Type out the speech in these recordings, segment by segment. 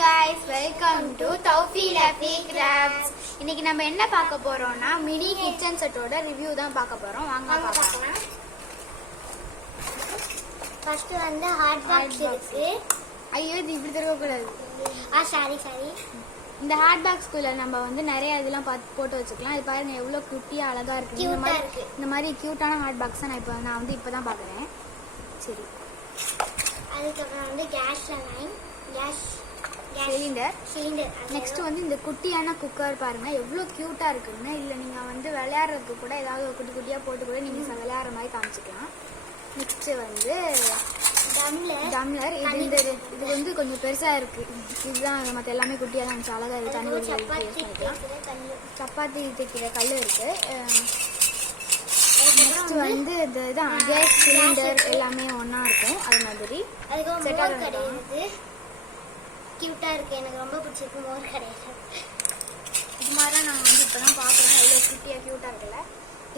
guys, welcome to Tawfi Lafi Crafts. இன்னைக்கு நம்ம என்ன பார்க்க போறோம்னா மினி கிச்சன் செட்டோட ரிவ்யூ தான் பார்க்க போறோம். வாங்க பார்க்கலாம். ஃபர்ஸ்ட் வந்து ஹாட் பாக்ஸ் இருக்கு. ஐயோ இது இப்படி தரவே கூடாது. சாரி இந்த ஹாட் பாக்ஸ்க்குள்ள நம்ம வந்து நிறைய இதெல்லாம் போட்டு வச்சுக்கலாம். இது பாருங்க எவ்வளவு குட்டியா அழகா இருக்கு. இந்த மாதிரி கியூட்டான ஹாட் பாக்ஸ் நான் வந்து இப்பதான் பாக்குறேன். சரி, அதுக்கப்புறம் வந்து கேஸ் சிலிண்டர். நெக்ஸ்ட் வந்து இந்த குட்டியான குக்கர் பாருங்க எவ்வளவு கியூட்டா இருக்குன்னு. இல்ல நீங்க வந்து விளையாடுறதுக்கு கூட ஏதாவது குட்டி குட்டியா போட்டு கூட நீங்க விளையாடுற மாதிரி காமிச்சிக்கலாம். நெக்ஸ்ட் வந்து டம்ளர். இது வந்து கொஞ்சம் பெருசா இருக்கு. இதுதான் மற்ற எல்லாமே குட்டியா தான் இருந்துச்சு. அழகா இருக்கு. தண்ணி யூஸ் பண்ணிக்கலாம். சப்பாத்தி தேய்க்கிற கல் இருக்கு. நெக்ஸ்ட் வந்து இதுதான் கேஸ் சிலிண்டர் எல்லாமே ஒன்னா இருக்கும். அது மாதிரி கியூட்டா இருக்கு. எனக்கு ரொம்ப பிடிச்சிருக்கு மோர் கடையில. இது மாதிரிலாம் நாங்கள் வந்து இப்போதான் பார்க்குறோம். எவ்வளோ குட்டியா கியூட்டா இருக்குல்ல.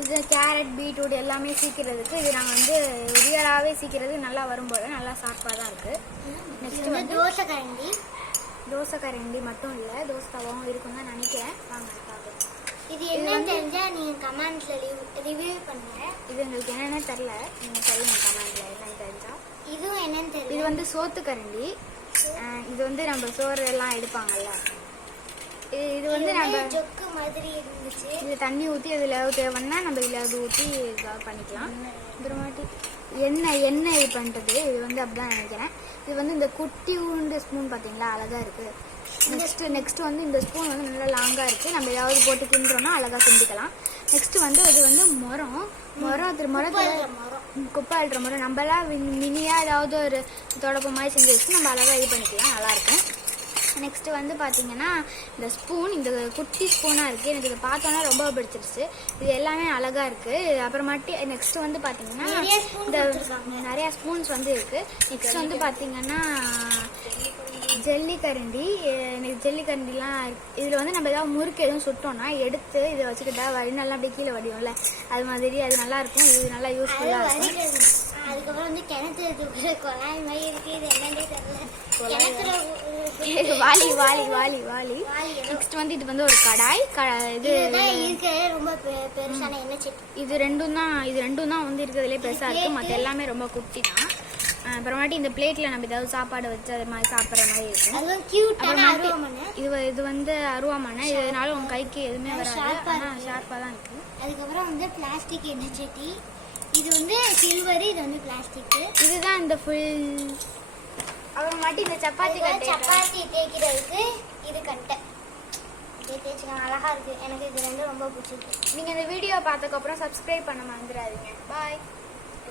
இது கேரட் பீட்ரூட் எல்லாமே சீக்கிறதுக்கு இது நாங்கள் வந்து ரியலாகவே சீக்கிறதுக்கு நல்லா வரும்போது நல்லா சாஃப்டாக தான் இருக்கு. நெக்ஸ்ட் வந்து தோசை கரண்டி மட்டும் இல்லை, தோசை தவாவும் இருக்குன்னு தான் நினைக்கிறேன். வாங்க பார்க்கலாம். இது என்னன்னு தெரிஞ்சா நீங்க கமெண்ட்ல ரிவ்யூ பண்ணுங்க. இது எங்களுக்கு என்னன்னு தெரியல, நீங்க சொல்லுங்க கமெண்ட்ல என்னன்னு தெரிஞ்சா. இதுவும் என்னன்னு தெரியல. இது வந்து சோத்து கரண்டி. இது வந்து நம்ம சோறு எல்லாம் எடுப்பாங்கல்ல. இது வந்து நம்ம ஜொக்கு மாதிரி இருந்துச்சு. இது தண்ணி ஊற்றி அதில் தேவைன்னா நம்ம இதில் அது ஊற்றி பண்ணிக்கலாம். அப்புறமாட்டி எண்ணெய் இது பண்ணுறது இது வந்து அப்படிதான் நினைக்கிறேன். இது வந்து இந்த குட்டி உருண்டு ஸ்பூன் பார்த்தீங்களா அழகா இருக்கு. நெக்ஸ்ட் வந்து இந்த ஸ்பூன் வந்து நல்லா லாங்கா இருக்கு. நம்ம ஏதாவது போட்டு கிண்டுறோம்னா அழகா கிண்டிக்கலாம். நெக்ஸ்ட் வந்து இது வந்து குப்பை அழுற மரம். நம்மளாம் மினியா ஏதாவது ஒரு தொடப்பு மாதிரி செஞ்சு வச்சு நம்ம அழகா இது பண்ணிக்கலாம், நல்லா இருக்கும். நெக்ஸ்ட் வந்து பாத்தீங்கன்னா இந்த ஸ்பூன், இந்த குட்டி ஸ்பூனா இருக்கு. எனக்கு இதை பார்த்தோன்னா ரொம்ப பிடிச்சிருச்சு. இது எல்லாமே அழகா இருக்கு. அப்புறமாட்டி நெக்ஸ்ட் வந்து பாத்தீங்கன்னா இந்த நிறைய ஸ்பூன்ஸ் வந்து இருக்கு. நெக்ஸ்ட் வந்து பாத்தீங்கன்னா ஜல்லிக்கரண்டி. எனக்கு ஜல்லிக்கரண்டிலாம் இதில் வந்து நம்ம ஏதாவது முறுக்கு எதுவும் சுட்டோம்னா எடுத்து இதை வச்சுக்கிட்டா வடினாலாம் அப்படியே கீழே வடியும்ல, அது மாதிரி அது நல்லா இருக்கும். இது நல்லா யூஸ்ஃபுல்லாக இருக்கும். அதுக்கப்புறம் வந்து கிணத்து குழாய் மாதிரி இருக்கு. இது என்னன்னே தெரியல. வாலி. நெக்ஸ்ட் வந்து இது வந்து ஒரு கடாய். இது ரொம்ப பெருசான எண்ணெய் சட்டி. இது ரெண்டும் தான் வந்து இருக்கிறதுலே பெருசா இருக்கு. மற்ற எல்லாமே ரொம்ப குட்டி தான். அப்புறமாட்டி இந்த பிளேட்ல நம்ம ஏதாவது சாப்பாடு வச்சு அது மாதிரி சாப்பிட்ற மாதிரி இருக்கும். இது வந்து அருவாமனை. இதனால உங்க கைக்கு எதுவுமே வராது, ஷார்ப்பா தான் இருக்கு. அதுக்கப்புறம் வந்து பிளாஸ்டிக் எண்ணெய் சட்டி. இது வந்து சில்வர், இது வந்து பிளாஸ்டிக். இதுதான் இந்த ஃபுல். அப்புறமாட்டி இந்த சப்பாத்தி தேய்க்கிறதுக்கு இது கட்டை தேய்ச்சிக்கலாம், அழகா இருக்கு. எனக்கு இது ரெண்டும் ரொம்ப பிடிச்சிருக்கு. நீங்க இந்த வீடியோ பார்த்ததுக்கு அப்புறம் சப்ஸ்கிரைப் பண்ண மறந்துடாதீங்க. பாய்.